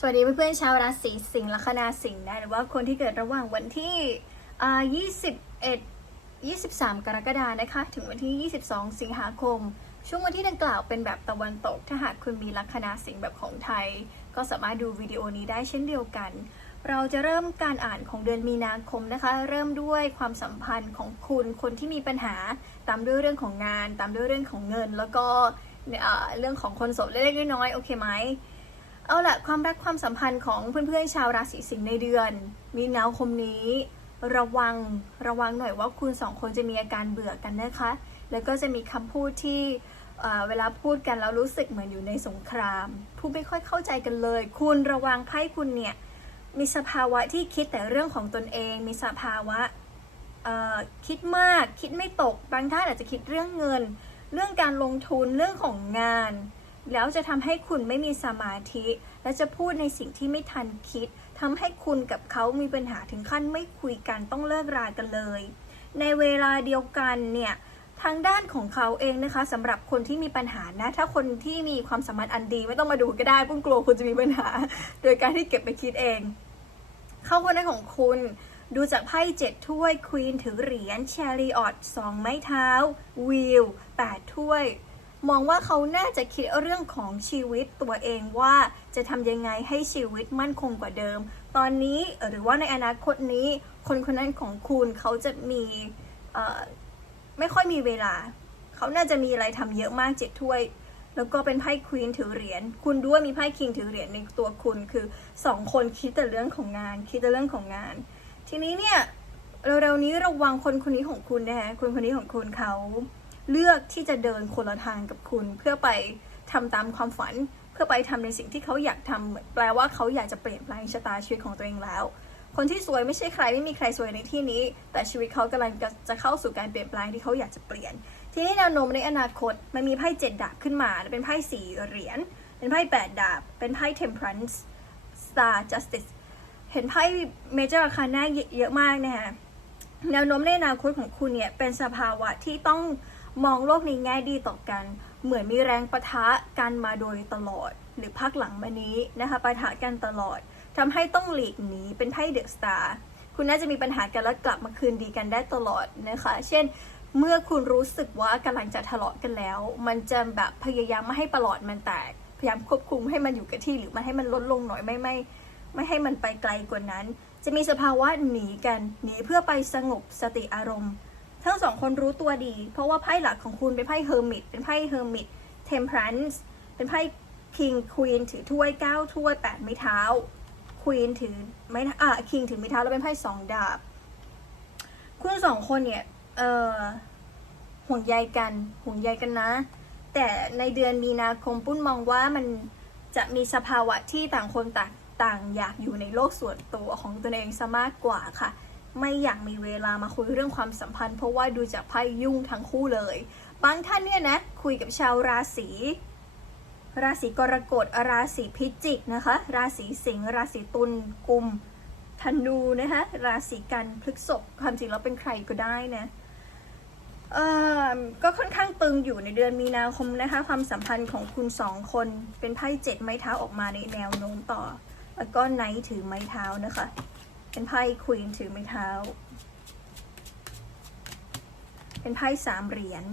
สวัสดีเพื่อนๆชาวราศีสิงห์ลัคนาสิงห์นะหรือว่าคนที่เกิดระหว่างวันที่ 21 23 กรกฎาคมนะคะ ถึงวันที่ 22 สิงหาคม ช่วงวันที่ดังกล่าวเป็นแบบตะวันตก ถ้าหากคุณมีลัคนาสิงห์แบบของไทย ก็สามารถดูวิดีโอนี้ได้เช่นเดียวกัน เราจะเริ่มการอ่านของเดือนมีนาคมนะคะ เริ่มด้วยความสัมพันธ์ของคุณคนที่มีปัญหาตามด้วยเรื่องของงาน ตามด้วยเรื่องของเงิน แล้วก็เอ่อเรื่องของคนโสดเล็กๆน้อยๆโอเคไหม เอาละความรักความสัมพันธ์ของเพื่อนๆชาวราศีสิงห์ในเดือน มีนาคมนี้ ระวังระวังหน่อยว่าคุณสองคนจะมีอาการเบื่อกันนะคะ แล้วก็จะมีคำพูดที่เวลาพูดกันแล้วรู้สึกเหมือนอยู่ในสงคราม พูดไม่ค่อยเข้าใจกันเลย คุณระวังไพ่คุณเนี่ยมีสภาวะที่คิดแต่เรื่องของตนเอง มีสภาวะคิดมากคิดไม่ตก บางท่านอาจจะคิดเรื่องเงิน เรื่องการลงทุนเรื่องของงาน แล้วจะทำให้คุณไม่มีสมาธิ และจะพูดในสิ่งที่ไม่ทันคิดทำให้คุณกับเขามีปัญหาถึงขั้นไม่คุยกันต้องเลิกรากันเลย ในเวลาเดียวกันเนี่ยทางด้านของเขาเองนะคะสำหรับคนที่มีปัญหานะ ถ้าคนที่มีความสัมพันธ์อันดีไม่ต้องมาดูก็ได้ปุ้งกลัวคุณจะมีปัญหา โดยการที่เก็บไปคิดเอง เข้าคนนั้นของคุณดูจากไพ่เจ็ดถ้วยควีนถือเหรียญแชริออตสองไม้เท้าวิลแปดถ้วย มองว่าเขาน่าจะคิดเรื่องของชีวิตตัวเองว่าจะทำยังไงให้ชีวิตมั่นคงกว่าเดิม ตอนนี้หรือว่าในอนาคตนี้ คนคนนั้นของคุณเขาจะมีไม่ค่อยมีเวลา เขาน่าจะมีอะไรทำเยอะมากเจ็ดถ้วย แล้วก็เป็นไพ่ควีนถือเหรียญ คุณด้วยมีไพ่คิงถือเหรียญในตัวคุณ คือสองคนคิดแต่เรื่องของงาน คิดแต่เรื่องของงาน ทีนี้เนี่ยเร็วๆนี้ระวังคนคนนี้ของคุณนะคะคนคนนี้ของคุณเขา เลือกที่จะเดินคนละทางกับคุณ เพื่อไปทำตามความฝัน เพื่อไปทำในสิ่งที่เขาอยากทำแปลว่าเขาอยากจะเปลี่ยนแปลงชะตาชีวิตของตัวเองแล้ว คนที่สวยไม่ใช่ใครไม่มีใครสวยในที่นี้ แต่ชีวิตเขากำลังจะเข้าสู่การเปลี่ยนแปลงที่เขาอยากจะเปลี่ยน ทีนี้แนวโน้มในอนาคตมันมีไพ่เจ็ดดาบขึ้นมาเป็นไพ่สี่เหรียญเป็นไพ่แปดดาบ เป็นไพ่ temperance star justice เห็นไพ่เมเจอร์อาคาน่าเยอะมากนะคะแนวโน้มในอนาคตของคุณเนี่ย เป็นสภาวะที่ต้อง มองโลกในแง่ดีต่อกัน เหมือนมีแรงประทะกันมาโดยตลอด หรือพักหลังมานี้นะคะประทะกันตลอดทำให้ต้องหลีกหนีเป็นไพ่เดอะสตาร์คุณน่าจะมีปัญหากันแล้วกลับมาคืนดีกันได้ตลอดนะคะ เช่นเมื่อคุณรู้สึกว่ากำลังจะทะเลาะกันแล้ว มันจะแบบพยายามไม่ให้ประหลอดมันแตก พยายามควบคุมให้มันอยู่กับที่หรือมันให้มันลดลงหน่อยไม่ไม่ไม่ให้มันไปไกลกว่านั้น จะมีสภาวะหนีกันหนีเพื่อไปสงบสติอารมณ์ ทั้งสองคนรู้ตัวดี เพราะว่าไพ่หลักของคุณเป็นไพ่เฮอร์มิตเป็นไพ่เฮอร์มิตเทมเพรนซ์เป็นไพ่คิงควีนถือถ้วยเก้าถ้วยแปดไม้เท้าควีนถือไม้อะคิงถือไม้เท้าแล้วเป็นไพ่สองดาบ คุณสองคนเนี่ย เอ่อห่วงใยกันห่วงใยกันนะ แต่ในเดือนมีนาคมปุ้นมองว่ามันจะมีสภาวะที่ต่างคนต่างต่างอยากอยู่ในโลกส่วนตัวของตนเองซะมากกว่าค่ะ ไม่อยากมีเวลามาคุยเรื่องความสัมพันธ์ เพราะว่าดูจากไพ่ยุ่งทั้งคู่เลย บางท่านเนี่ยนะคุยกับชาวราศีราศีกรกฎราศีพิจิกนะคะ ราศีสิงห์ราศีตุลกุมธนูนะคะราศีกันพฤษภความจริงแล้วเป็นใครก็ได้นะเอ่อก็ค่อนข้างตึงอยู่ในเดือนมีนาคมนะคะ ความสัมพันธ์ของคุณสองคนเป็นไพ่เจ็ดไม้เท้าออกมาในแนวโน้มต่อ แล้วก็ไนท์ถือไม้เท้านะคะ เป็นไพ่ควีนถือไม้เท้า เป็นไพ่สามเหรียญ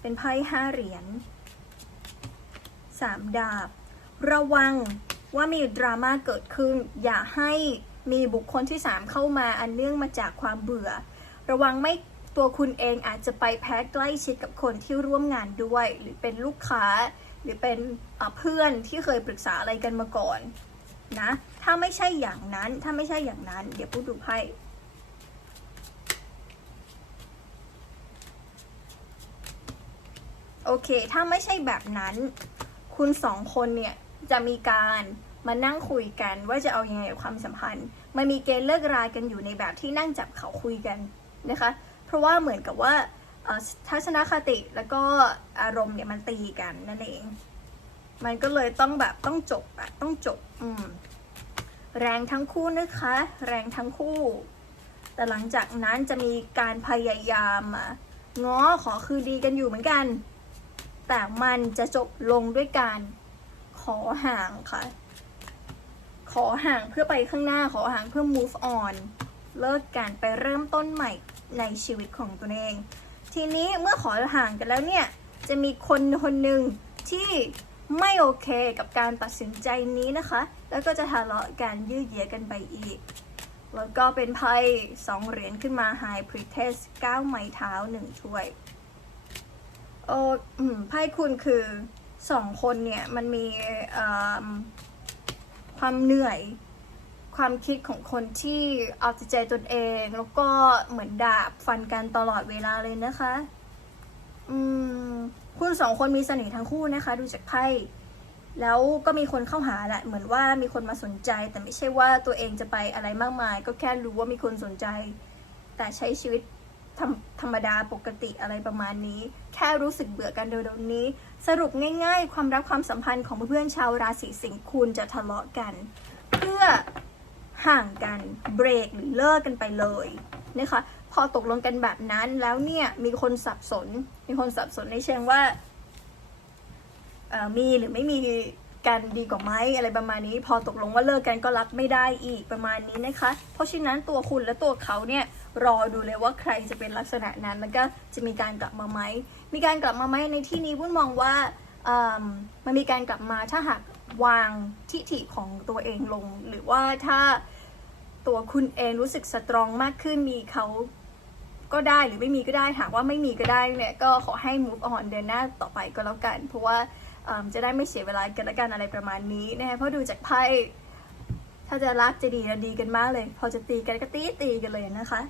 เป็นไพ่ห้าเหรียญสามดาบ ระวังว่ามีดราม่าเกิดขึ้น อย่าให้มีบุคคลที่สามเข้ามาอันเนื่องมาจากความเบื่อ ระวังไม่ตัวคุณเองอาจจะไปแพ้ใกล้ชิดกับคนที่ร่วมงานด้วย หรือเป็นลูกค้า หรือเป็นเอ่อเพื่อนที่เคยปรึกษาอะไรกันมาก่อนนะ ถ้าไม่ใช่อย่างนั้น ถ้าไม่ใช่อย่างนั้น เดี๋ยวพูดดูไพ่โอเค ถ้าไม่ใช่แบบนั้น คุณสองคนเนี่ยจะมีการมานั่งคุยกันว่าจะเอาอยัางไงกับความสัมพันธ์ มันมีเกณฑ์เลิกรากันอยู่ในแบบที่นั่งจับเขาคุยกันนะคะ เพราะว่าเหมือนกับว่าทัศนคติแล้วก็อารมณ์เนี่ยมันตีกันนั่นเอง มันก็เลยต้องแบบต้องจบอะต้องจบ อืม แรงทั้งคู่นะคะ แรงทั้งคู่ แต่หลังจากนั้นจะมีการพยายามอะง้อขอคืนดีกันอยู่เหมือนกัน แต่มันจะจบลงด้วยการขอห่างค่ะ ขอห่างเพื่อไปข้างหน้าขอห่างเพื่อ move on เลิกกันไปเริ่มต้นใหม่ในชีวิตของตัวเอง ทีนี้เมื่อขอห่างกันแล้วเนี่ย จะมีคนคนหนึ่งที่ ไม่โอเคกับการตัดสินใจนี้นะคะ แล้วก็จะทะเลาะกันยืดเยื้อกันไปอีก แล้วก็เป็นไพ่สองเหรียญขึ้นมา High Priestess 9 ไม้เท้าหนึ่งถ้วย โอ้ไพ่คุณคือสองคนเนี่ย มันมีความเหนื่อยความคิดของคนที่เอาแต่ใจตนเอง แล้วก็เหมือนดาบฟันกันตลอดเวลาเลยนะคะ อืม คุณสองคนมีเสน่ห์ทั้งคู่นะคะ ดูจากไพ่แล้วก็มีคนเข้าหาแหละเหมือนว่ามีคนมาสนใจ แต่ไม่ใช่ว่าตัวเองจะไปอะไรมากมาย ก็แค่รู้ว่ามีคนสนใจ แต่ใช้ชีวิตธรธรรมดาปกติอะไรประมาณนี้ แค่รู้สึกเบื่อกันโดยตรงนี้ สรุปง่าย ๆ ความรักความสัมพันธ์ของเพื่อนๆชาวราศีสิงห์คุณจะทะเลาะกัน เพื่อห่างกันเบรกหรือเลิกกันไปเลยนะคะ พอตกลงกันแบบนั้นแล้วเนี่ยมีคนสับสน มีคนสับสนในเชิงว่ามีหรือไม่มีกันดีกว่าไหมอะไรประมาณนี้ พอตกลงว่าเลิกกันก็รักไม่ได้อีกประมาณนี้นะคะ เพราะฉะนั้นตัวคุณและตัวเขาเนี่ยรอดูเลยว่าใครจะเป็นลักษณะนั้นแล้วก็จะมีการกลับมาไหมมีการกลับมาไหมในที่นี้วุ้นมองว่ามมันมีการกลับมาถ้าหากวางทิฐิของตัวเองลง หรือว่าถ้าตัวคุณเองรู้สึกสตรองมากขึ้นมีเขา ก็ได้หรือไม่มีก็ได้หากว่าไม่มีก็ได้เนี่ยก็ขอให้ move on เดินหน้าต่อไปก็แล้วกัน เพราะว่าจะได้ไม่เสียเวลากันและกันอะไรประมาณนี้นะคะเพราะดูจากไพ่ถ้าจะรักจะดีจะดีกันมากเลย พอจะตีกันก็ตีตีกันเลยนะคะ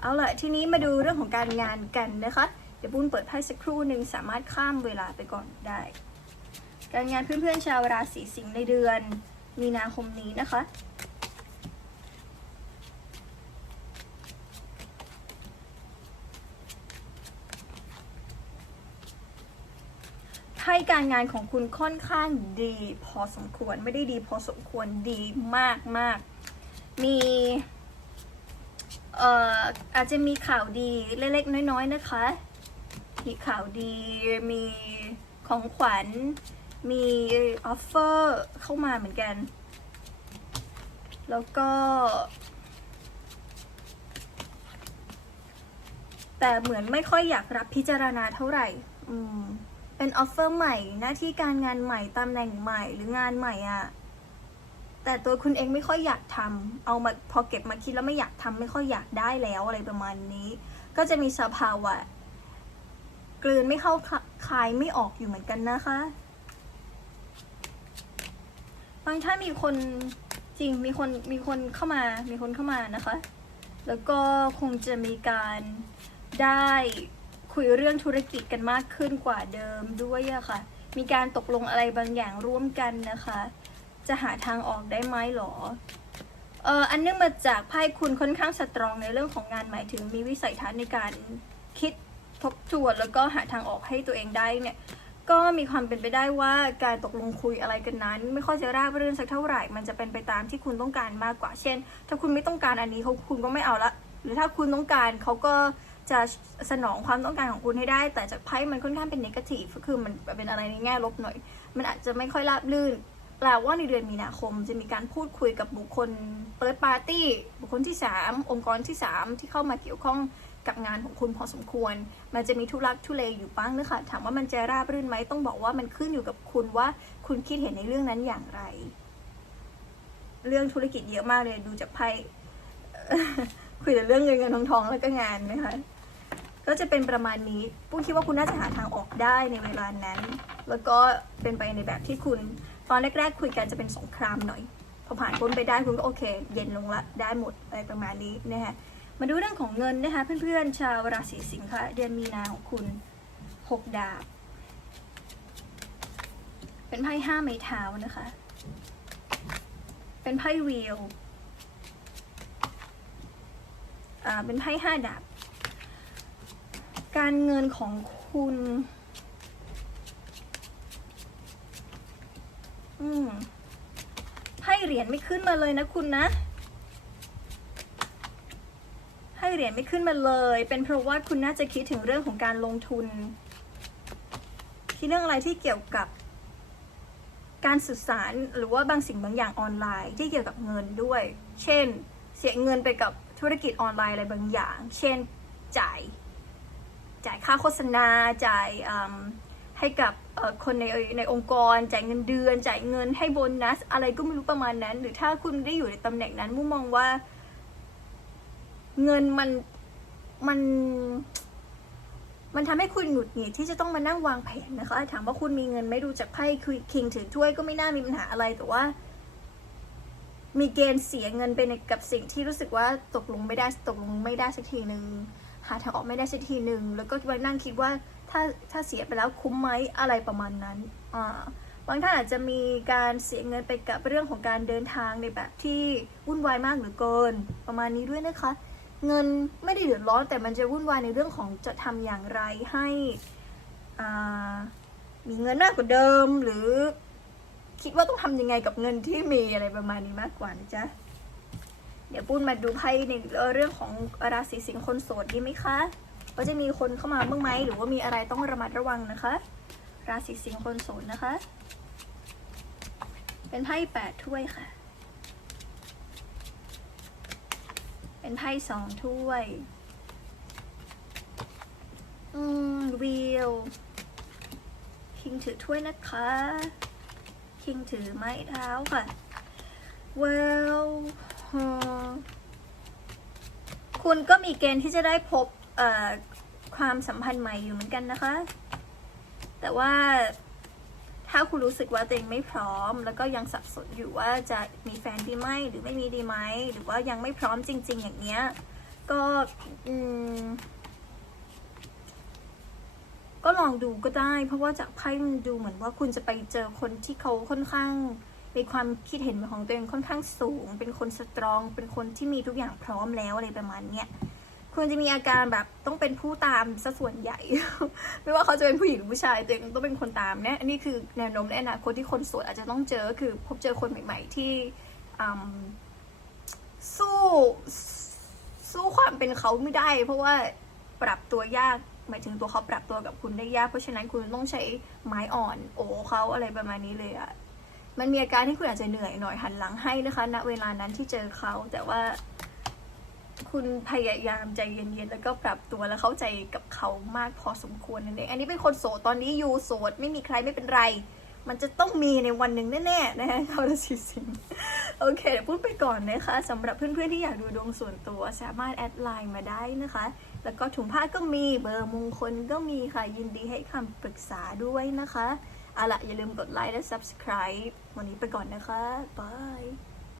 เอาละทีนี้มาดูเรื่องของการงานกันนะคะเดี๋ยวปุ้นเปิดไพ่สักครู่หนึ่งสามารถข้ามเวลาไปก่อนได้ การงานเพื่อนๆชาวราศีสิงห์ในเดือนมีนาคมนี้นะคะ ให้การงานของคุณค่อนข้างดี พอสมควรไม่ได้ดีพอสมควรดีมากมากมีเอ่ออาจจะมีข่าวดีเล็กๆน้อยๆนะคะมีข่าวดีมีของขวัญ มีออฟเฟอร์เข้ามาเหมือนกัน แล้วก็ แต่เหมือนไม่ค่อยอยากรับพิจารณาเท่าไหร่ อืม เป็นออฟเฟอร์ใหม่ หน้าที่การงานใหม่ตำแหน่งใหม่หรืองานใหม่อะแต่ตัวคุณเองไม่ค่อยอยากทำเอามาพอเก็บมาคิดแล้วไม่อยากทำไม่ค่อยอยากได้แล้วอะไรประมาณนี้ ก็จะมีสภาวะกลืนไม่เข้าคคายไม่ออกอยู่เหมือนกันนะคะบางท่านมีคนจริงมีคนมีคนเข้ามามีคนเข้ามานะคะ แล้วก็คงจะมีการได้ คุยเรื่องธุรกิจกันมากขึ้นกว่าเดิมด้วยอะค่ะ มีการตกลงอะไรบางอย่างร่วมกันนะคะ จะหาทางออกได้ไหมหรอเอออันเนื่องมาจากไพ่คุณค่อนข้างสตรองในเรื่องของงานหมายถึงมีวิสัยทัศน์ในการคิดทบทวนแล้วก็หาทางออกให้ตัวเองได้เนี่ยก็มีความเป็นไปได้ว่าการตกลงคุยอะไรกันนั้น ไม่ค่อยจะราบรื่นสักเท่าไหร่ มันจะเป็นไปตามที่คุณต้องการมากกว่า เช่น ถ้าคุณไม่ต้องการอันนี้เขาคุณก็ไม่เอาละ หรือถ้าคุณต้องการเขาก็ จะสนองความต้องการของคุณให้ได้ แต่จากไพ่มันค่อนข้างเป็นนกาทีฟก็คือมันเป็นอะไรในแง่ลบหน่อย มันอาจจะไม่ค่อยราบรื่นแปลว่าในเดือนมีนาคมจะมีการพูดคุยกับบุคคลเปิดปาร์ตี้ บุคคลที่ 3 องค์กรที่ 3 ที่เข้ามาเกี่ยวข้องกับงานของคุณพอสมควร มันจะมีทุลักทุเลอยู่บ้างนะคะถามว่ามันจะราบรื่นไหมต้องบอกว่ามันขึ้นอยู่กับคุณว่าคุณคิดเห็นในเรื่องนั้นอย่างไร เรื่องธุรกิจเยอะมากเลยดูจากไพ่คุยแต่เรื่องเงินเงินทองทองแล้วก็งานนะคะ ก็จะเป็นประมาณนี้ปุ้คิดว่าคุณน่าจะหาทางออกได้ในเวลานั้น แล้วก็เป็นไปในแบบที่คุณ ตอนแรก ๆ คุยกันจะเป็นสงครามหน่อยพอผ่านพ้นไปได้คุณก็โอเค เย็นลงละได้หมดอะไรประมาณนี้นะคะมาดูเรื่องของเงินนะคะเพื่อนๆชาวราศีสิงค์ค่ะเดือนมีนาของคุณหกดาบ เป็นไพ่ห้าไม้เท้านะคะ เป็นไพ่เวีลอ่าเป็นไพ่ห้าดาบ การเงินของคุณ อืมไพ่เหรียญไม่ขึ้นมาเลยนะคุณนะไพ่เหรียญไม่ขึ้นมาเลย เป็นเพราะว่าคุณน่าจะคิดถึงเรื่องของการลงทุน คิดเรื่องอะไรที่เกี่ยวกับการสื่อสารหรือว่าบางสิ่งบางอย่างออนไลน์ที่เกี่ยวกับเงินด้วย เช่น เสียเงินไปกับธุรกิจออนไลน์อะไรบางอย่าง เช่น จ่าย จ่ายค่าโฆษณาจ่ายให้กับคนในในองค์กร จ่ายเงินเดือน จ่ายเงินให้โบนัส อะไรก็ไม่รู้ประมาณนั้น หรือถ้าคุณได้อยู่ในตำแหน่งนั้นมุมมองว่า เงินมันมันมันทำให้คุณหงุดหงิดที่จะต้องมานั่งวางแผนนะคะถามว่าคุณมีเงินไม่ดูจากไพ่คือคิงถือถ้วยก็ไม่น่ามีปัญหาอะไรแต่ว่า มีเกณฑ์เสียเงินไปนกับสิ่งที่รู้สึกว่าตกลงไม่ได้ตกลงไม่ได้สักทีหนึ่ง หาทางออกไม่ได้สักทีหนึ่งแล้วก็มานั่งคิดว่าถ้าถ้าเสียไปแล้วคุ้มไหมอะไรประมาณนั้นอ่าบางท่านอาจจะมีการเสียเงินไปกับเรื่องของการเดินทางในแบบที่วุ่นวายมากเหลือเกิน ประมาณนี้ด้วยนะคะ เงินไม่ได้เดือดร้อนแต่มันจะวุ่นวายในเรื่องของจะทำอย่างไรให้มีเงินมากกว่าเดิมหรือคิดว่าต้องทำยังไงกับเงินที่มีอะไรประมาณนี้มากกว่านะจ๊ะ เดี๋ยวปุ้นมาดูไพ่ในเรื่องของราศีสิงห์คนโสดดีไหมคะว่าจะมีคนเข้ามาบ้างไหมหรือว่ามีอะไรต้องระมัดระวังนะคะ ราศีสิงห์คนโสดนะคะ เป็นไพ่แปดถ้วยค่ะ เป็นไพ่สองถ้วย อืมวีลคิงถือถ้วยนะคะ คิงถือไม้เท้าค่ะ well เอ่อ คุณก็มีเกณฑ์ที่จะได้พบความสัมพันธ์ใหม่อยู่เหมือนกันนะคะ แต่ว่าถ้าคุณรู้สึกว่าตัวเองไม่พร้อม แล้วก็ยังสับสนอยู่ว่าจะมีแฟนดีไหมหรือไม่มีดีไหมหรือว่ายังไม่พร้อมจริง ๆ อย่างเงี้ยก็ก็ลองดูก็ได้ เพราะว่าจากไพ่มันดูเหมือนว่าคุณจะไปเจอคนที่เขาค่อนข้าง มีความคิดเห็นของตัวเองค่อนข้างสูง เป็นคนสตรอง เป็นคนที่มีทุกอย่างพร้อมแล้วอะไรประมาณเนี้ยคุณจะมีอาการแบบต้องเป็นผู้ตามซะส่วนใหญ่ ไม่ว่าเขาจะเป็นผู้หญิงหรือผู้ชายตัวเองต้องเป็นคนตามเนี่ยอันนี้คือแนวโน้มในอนาคตที่คนโสดอาจจะต้องเจอคือพบเจอคนใหม่ ๆ ที่สู้สู้ความเป็นเขาไม่ได้ เพราะว่าปรับตัวยากหมายถึงตัวเขาปรับตัวกับคุณได้ยาก เพราะฉะนั้นคุณต้องใช้ไม้อ่อน โอเขาอะไรประมาณนี้เลยอะ มันมีอาการที่คุณอาจจะเหนื่อยหน่อยหันหลังให้นะคะณเวลานั้นที่เจอเขาแต่ว่า คุณพยายามใจเย็นๆแล้วก็ปรับตัวแล้วเข้าใจกับเขามากพอสมควรนั่นเองอันนี้เป็นคนโสดตอนนี้อยู่โสดไม่มีใครไม่เป็นไร มันจะต้องมีในวันหนึ่งแน่ๆนะคะเขาราศีสิงห์โอเคเดี๋ยวพูดไปก่อนนะคะสำหรับเพื่อนๆที่อยากดูดวงส่วนตัวสามารถแอดไลน์มาได้นะคะ แล้วก็ถุงผ้าก็มีเบอร์มงคลก็มีค่ะยินดีให้คำปรึกษาด้วยนะคะ เอาละอย่าลืมกดไลค์และ subscribe วันนี้ไปก่อนนะคะบาย